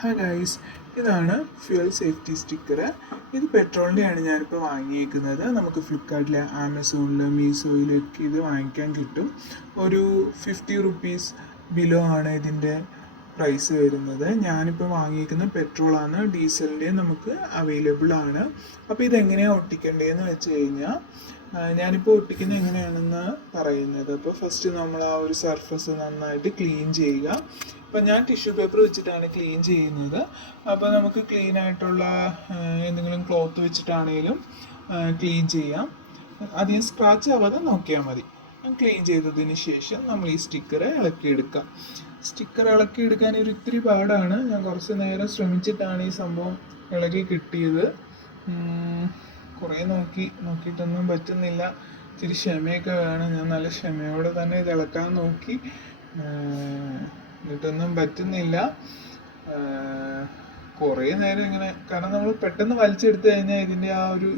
Hi guys, ഇതാണ് fuel safety sticker. ഇത് പെട്രോളിൻ്റെയാണ് ഞാനിപ്പോൾ വാങ്ങിയേക്കുന്നത്. നമുക്ക് ഫ്ലിപ്കാർട്ടിൽ, ആമസോണിൽ, മീഷോയിലൊക്കെ ഇത് വാങ്ങിക്കാൻ കിട്ടും. ഒരു 50 റുപ്പീസ് ബിലോ ആണ് ഇതിൻ്റെ പ്രൈസ് വരുന്നത്. ഞാനിപ്പോൾ വാങ്ങിയിരിക്കുന്ന പെട്രോളാണ്. ഡീസലിൻ്റെ നമുക്ക് അവൈലബിൾ ആണ്. അപ്പോൾ ഇതെങ്ങനെയാണ് ഒട്ടിക്കേണ്ടതെന്ന് വെച്ച് കഴിഞ്ഞാൽ, ഞാനിപ്പോൾ ഒട്ടിക്കുന്നത് എങ്ങനെയാണെന്ന് പറയുന്നത്. അപ്പോൾ ഫസ്റ്റ് നമ്മൾ ആ ഒരു സർഫസ് നന്നായിട്ട് ക്ലീൻ ചെയ്യുക. അപ്പം ഞാൻ ടിഷ്യൂ പേപ്പർ വെച്ചിട്ടാണ് ക്ലീൻ ചെയ്യുന്നത്. അപ്പോൾ നമുക്ക് ക്ലീൻ ആയിട്ടുള്ള എന്തെങ്കിലും ക്ലോത്ത് വെച്ചിട്ടാണെങ്കിലും ക്ലീൻ ചെയ്യാം. അധികം സ്ക്രാച്ച് ആവാതെ നോക്കിയാൽ മതി. ക്ലീൻ ചെയ്തതിന് ശേഷം നമ്മൾ ഈ സ്റ്റിക്കർ ഇളക്കിയെടുക്കാം. സ്റ്റിക്കർ ഇളക്കിയെടുക്കാൻ ഒരു ഇത്തിരി പാടാണ്. ഞാൻ കുറച്ച് നേരം ശ്രമിച്ചിട്ടാണ് ഈ സംഭവം ഇളകി കിട്ടിയത്. കുറേ നോക്കിയിട്ടൊന്നും പറ്റുന്നില്ല. ഇത്തിരി ക്ഷമയൊക്കെ വേണം. ഞാൻ നല്ല ക്ഷമയോടെ തന്നെ ഇത് ഇളക്കാൻ നോക്കി, എന്നിട്ടൊന്നും പറ്റുന്നില്ല. കുറേ നേരം ഇങ്ങനെ, കാരണം നമ്മൾ പെട്ടെന്ന് വലിച്ചെടുത്ത് കഴിഞ്ഞാൽ ഇതിൻ്റെ ആ ഒരു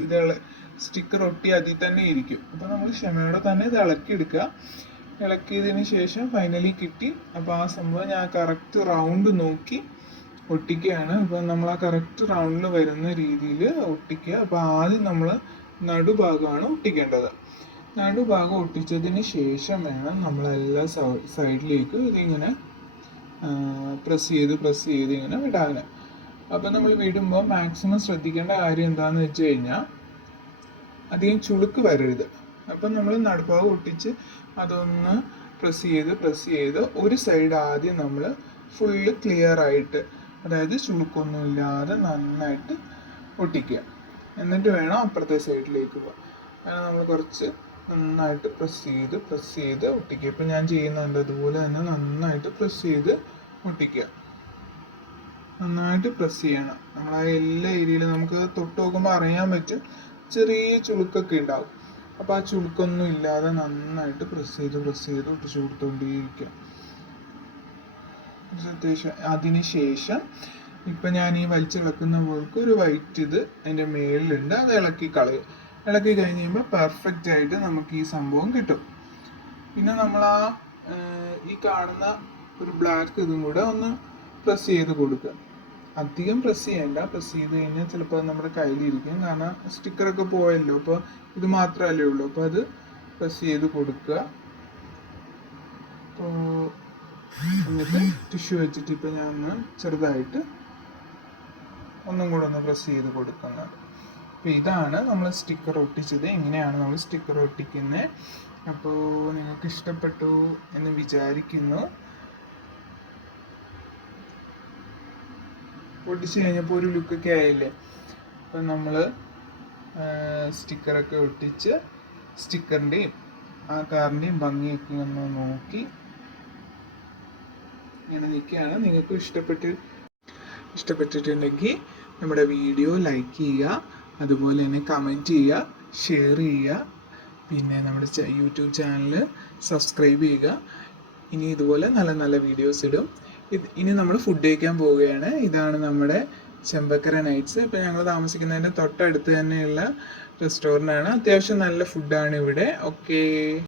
സ്റ്റിക്കർ ഒട്ടി അതിൽ തന്നെ ഇരിക്കും. അപ്പോൾ നമ്മൾ ക്ഷമയോടെ തന്നെ ഇത് ഇളക്കിയെടുക്കുക. ഇളക്കിയതിന് ശേഷം ഫൈനലി കിട്ടി. അപ്പോൾ ആ സംഭവം ഞാൻ കറക്റ്റ് റൗണ്ട് നോക്കി ഒട്ടിക്കുകയാണ്. അപ്പോൾ നമ്മൾ ആ കറക്റ്റ് റൗണ്ടിൽ വരുന്ന രീതിയിൽ ഒട്ടിക്കുക. അപ്പോൾ ആദ്യം നമ്മൾ നടുഭാഗമാണ് ഒട്ടിക്കേണ്ടത്. നടുഭാഗം ഒട്ടിച്ചതിന് ശേഷം വേണം നമ്മളെല്ലാ സൈഡിലേക്കും ഇതിങ്ങനെ പ്രസ് ചെയ്ത് ഇങ്ങനെ വിടാൻ. അപ്പോൾ നമ്മൾ വിടുമ്പോൾ മാക്സിമം ശ്രദ്ധിക്കേണ്ട കാര്യം എന്താണെന്ന് വെച്ച് കഴിഞ്ഞാൽ, അധികം ചുളുക്ക് വരരുത്. അപ്പം നമ്മൾ നടുഭാഗം ഒട്ടിച്ച് അതൊന്ന് പ്രസ് ചെയ്ത് ഒരു സൈഡ് ആദ്യം നമ്മൾ ഫുള്ള് ക്ലിയർ ആയിട്ട്, അതായത് ചുളുക്കൊന്നും ഇല്ലാതെ നന്നായിട്ട് ഒട്ടിക്കുക. എന്നിട്ട് വേണം അപ്പുറത്തെ സൈഡിലേക്ക് പോകാം. അങ്ങനെ നമ്മൾ കുറച്ച് നന്നായിട്ട് പ്രസ് ചെയ്ത് ഒട്ടിക്കുക. ഇപ്പം ഞാൻ ചെയ്യുന്നുണ്ട് അതുപോലെ തന്നെ നന്നായിട്ട് പ്രസ് ചെയ്ത് ഒട്ടിക്കുക. നന്നായിട്ട് പ്രസ് ചെയ്യണം. നമ്മൾ ആ എല്ലാ ഏരിയയിലും നമുക്ക് തൊട്ട് നോക്കുമ്പോൾ അറിയാൻ പറ്റും, ചെറിയ ചുളുക്കൊക്കെ ഉണ്ടാവും. അപ്പോൾ ആ ചുളുക്കൊന്നും ഇല്ലാതെ നന്നായിട്ട് പ്രസ് ചെയ്ത് ഒട്ടിച്ചു കൊടുത്തുകൊണ്ടേയിരിക്കുക. അതിന് ശേഷം ഇപ്പം ഞാൻ ഈ വലിച്ചിളക്കുന്ന പോൾക്ക് ഒരു വൈറ്റ് ഇത് അതിൻ്റെ മേളിലുണ്ട്, അത് ഇളക്കി കളയും. ഇളക്കി കഴിഞ്ഞ് കഴിയുമ്പോൾ പെർഫെക്റ്റ് ആയിട്ട് നമുക്ക് ഈ സംഭവം കിട്ടും. പിന്നെ നമ്മൾ ഈ കാണുന്ന ഒരു ബ്ലാക്ക് ഇതും കൂടെ ഒന്ന് പ്രസ് ചെയ്ത് കൊടുക്കുക. അധികം പ്രസ് ചെയ്യണ്ട. പ്രസ് ചെയ്ത് കഴിഞ്ഞാൽ ചിലപ്പോൾ നമ്മുടെ കയ്യിലിരിക്കും, കാരണം സ്റ്റിക്കറൊക്കെ പോയല്ലോ. അപ്പോൾ ഇത് മാത്രമല്ലേ ഉള്ളൂ. അപ്പോൾ അത് പ്രസ് ചെയ്ത് കൊടുക്കുക. അപ്പോൾ എന്നിട്ട് ടിഷ്യൂ വെച്ചിട്ട് ഇപ്പം ഞാൻ ഒന്ന് ചെറുതായിട്ട് ഒന്നും കൂടെ ഒന്ന് പ്രസ് ചെയ്ത് കൊടുക്കുന്നത്. അപ്പോൾ ഇതാണ് നമ്മൾ സ്റ്റിക്കർ ഒട്ടിച്ചത്. എങ്ങനെയാണ് നമ്മൾ സ്റ്റിക്കർ ഒട്ടിക്കുന്നത്. അപ്പോൾ നിങ്ങൾക്ക് ഇഷ്ടപ്പെട്ടു എന്ന് വിചാരിക്കുന്നു. ഒട്ടിച്ച് കഴിഞ്ഞപ്പോൾ ഒരു ലുക്കൊക്കെ ആയില്ലേ. അപ്പം നമ്മൾ സ്റ്റിക്കറൊക്കെ ഒട്ടിച്ച് സ്റ്റിക്കറിൻ്റെയും ആ കാറിൻ്റെയും ഭംഗിയൊക്കെ ഒന്ന് നോക്കി ഇങ്ങനെ നിൽക്കുകയാണ്. നിങ്ങൾക്ക് ഇഷ്ടപ്പെട്ടിട്ടുണ്ടെങ്കിൽ നമ്മുടെ വീഡിയോ ലൈക്ക് ചെയ്യുക, അതുപോലെ തന്നെ കമൻറ്റ് ചെയ്യുക, ഷെയർ ചെയ്യുക, പിന്നെ നമ്മുടെ യൂട്യൂബ് ചാനൽ സബ്സ്ക്രൈബ് ചെയ്യുക. ഇനി ഇതുപോലെ നല്ല നല്ല വീഡിയോസ് ഇടും. ഇനി നമ്മൾ ഫുഡ് കഴിക്കാൻ പോവുകയാണ്. ഇതാണ് നമ്മുടെ ചെമ്പക്കര നൈറ്റ്സ്. ഇപ്പോൾ ഞങ്ങൾ താമസിക്കുന്നതിൻ്റെ തൊട്ടടുത്ത് തന്നെയുള്ള റെസ്റ്റോറൻ്റ് ആണ്. അത്യാവശ്യം നല്ല ഫുഡാണ് ഇവിടെ. ഓക്കേ.